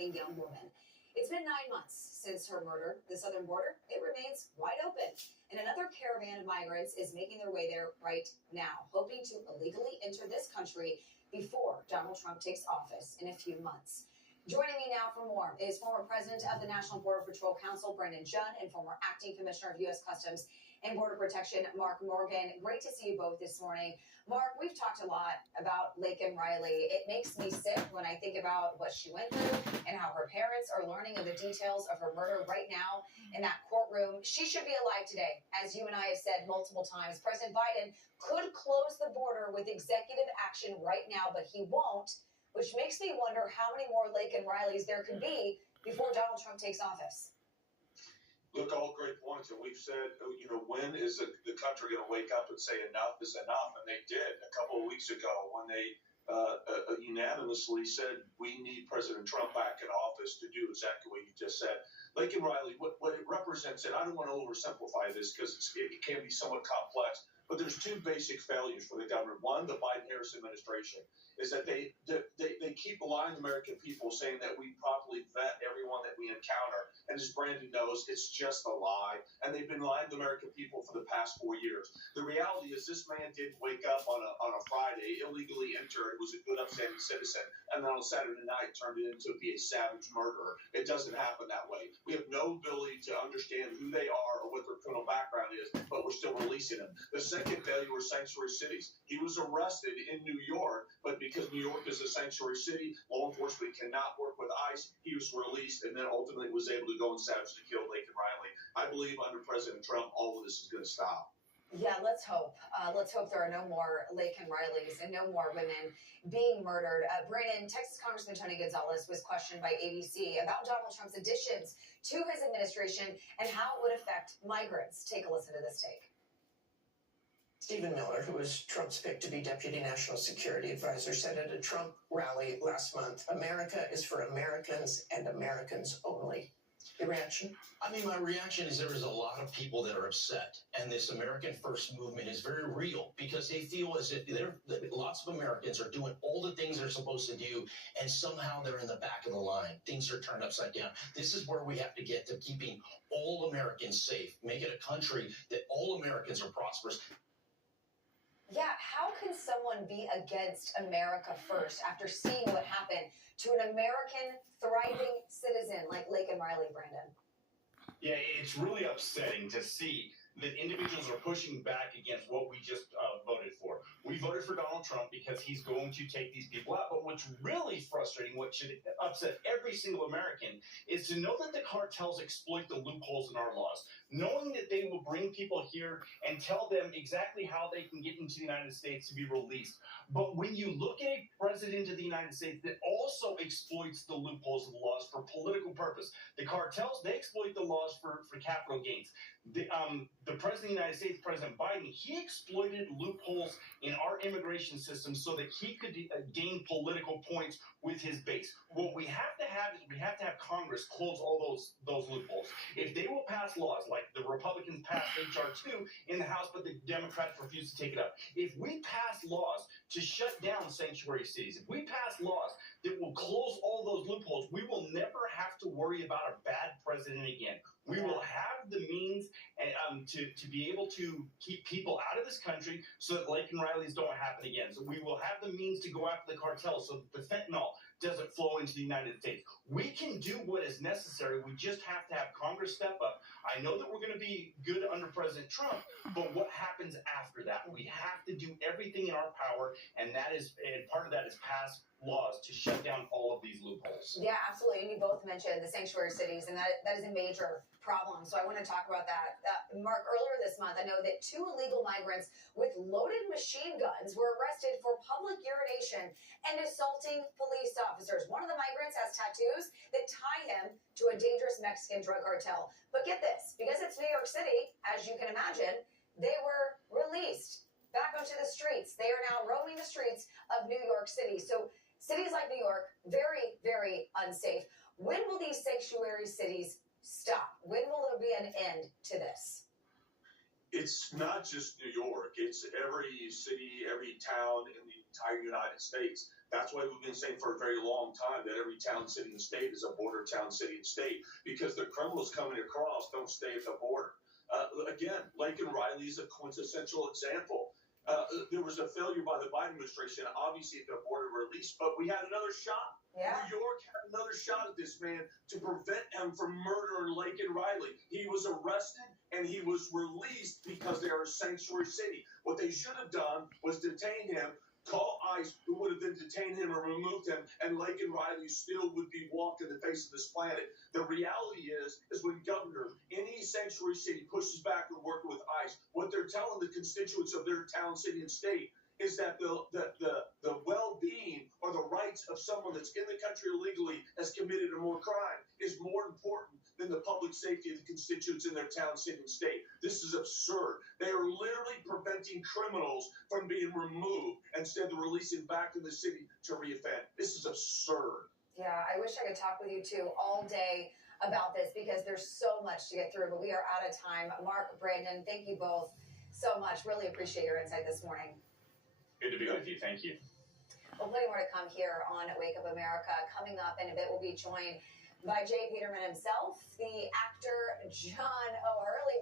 thriving young woman. It's been 9 months since her murder. The southern border, it remains wide open. And another caravan of migrants is making their way there right now, hoping to illegally enter this country before Donald Trump takes office in a few months. Joining me now for more is former president of the National Border Patrol Council, Brandon Judd, and former acting commissioner of U.S. Customs and Border Protection, Mark Morgan. Great to see you both this morning. Mark, we've talked a lot about Laken Riley. It makes me sick when I think about what she went through and how her parents are learning of the details of her murder right now in that courtroom. She should be alive today, as you and I have said multiple times. President Biden could close the border with executive action right now, but he won't, which makes me wonder how many more Laken Rileys there could be before Donald Trump takes office. Look, all great points. And we've said, when is the country going to wake up and say enough is enough? And they did a couple of weeks ago when they unanimously said we need President Trump back in office to do exactly what you just said. Laken Riley, what it represents, and I don't want to oversimplify this because it can be somewhat complex, but there's two basic failures for the government. One, the Biden-Harris administration, is that they keep lying to American people saying that we properly vet everyone that we encounter. And as Brandon knows, it's just a lie. And they've been lying to American people for the past 4 years. The reality is this man did wake up on a Friday, illegally entered, was a good upstanding citizen, and then on Saturday night turned it into be a savage murderer. It doesn't happen that way. We have no ability to understand who they are or what their criminal background is, but we're still releasing them. The second failure was sanctuary cities. He was arrested in New York, but because New York is a sanctuary city, law enforcement cannot work with ICE. He was released and then ultimately was able to go and savagely kill Laken Riley. I believe under President Trump, all of this is going to stop. Yeah, let's hope. Let's hope there are no more Laken Rileys and no more women being murdered. Brandon, Texas Congressman Tony Gonzalez was questioned by ABC about Donald Trump's additions to his administration and how it would affect migrants. Take a listen to this take. Stephen Miller, who was Trump's pick to be Deputy National Security Advisor, said at a Trump rally last month, "America is for Americans and Americans only." Your reaction? I mean, my reaction is there is a lot of people that are upset, and this American First movement is very real because they feel as if lots of Americans are doing all the things they're supposed to do, and somehow they're in the back of the line. Things are turned upside down. This is where we have to get to keeping all Americans safe, make it a country that all Americans are prosperous. Yeah, how can someone be against America first after seeing what happened to an American thriving citizen like Laken Riley, Brandon? Yeah, it's really upsetting to see that individuals are pushing back against what we just voted for. We voted for Donald Trump because he's going to take these people out. But what's really frustrating, what should upset every single American, is to know that the cartels exploit the loopholes in our laws, knowing that they will bring people here and tell them exactly how they can get into the United States to be released. But when you look at a president of the United States that also exploits the loopholes of the laws for political purpose, the cartels, they exploit the laws for capital gains. The president of the United States, President Biden, he exploited loopholes in our immigration system so that he could gain political points with his base. What we have to have is we have to have Congress close all those loopholes. If they will pass laws like the Republicans passed H.R. 2 in the House, but the Democrats refuse to take it up. If we pass laws to shut down sanctuary cities, if we pass laws that will close all those loopholes, we will never have to worry about a bad president again. We will have the means to be able to keep people out of this country so that Laken Rileys don't happen again. So we will have the means to go after the cartels so that the fentanyl doesn't flow into the United States. We can do what is necessary. We just have to have Congress step up. I know that we're going to be good under President Trump, but what happens after that? We have to do everything in our power, and part of that is pass laws to shut down all of these loopholes. Yeah, absolutely. And you both mentioned the sanctuary cities, and that is a major problem. So I want to talk about that. Mark, earlier this month, I know that 2 illegal migrants with loaded machine guns were arrested for public urination and assaulting police officers. One of the migrants has tattoos that tie him to a dangerous Mexican drug cartel. But get this, because it's New York City, as you can imagine, they were released back onto the streets. They are now roaming the streets of New York City. So cities like New York, very, very unsafe. When will these sanctuary cities stop? When will there be an end to this? it's not just New York. It's every city, every town in the entire United States. That's why we've been saying for a very long time that every town, city, and state is a border town, city, and state, because the criminals coming across don't stay at the border. Again, Lincoln Riley is a quintessential example. There was a failure by the Biden administration, obviously, at the border release, but we had another shot. Yeah. New York had another shot at this man to prevent him from murdering Lincoln Riley. He was arrested and he was released because they are a sanctuary city. What they should have done was detain him, call ICE, who would have then detained him or removed him, and Lincoln Riley still would be walking the face of this planet. The reality is when governor, any sanctuary city pushes back and working with ICE, what they're telling the constituents of their town, city, and state is that the well-being or the rights of someone that's in the country illegally has committed a more crime is more important than the public safety of the constituents in their town, city, and state. This is absurd. They are literally preventing criminals from being removed instead of releasing back to the city to reoffend. This is absurd. Yeah, I wish I could talk with you two all day about this because there's so much to get through, but we are out of time. Mark, Brandon, thank you both so much. Really appreciate your insight this morning. Good to be with you. Thank you. Well, plenty more to come here on Wake Up America. Coming up in a bit, we'll be joined by Jay Peterman himself, the actor John O'Hurley.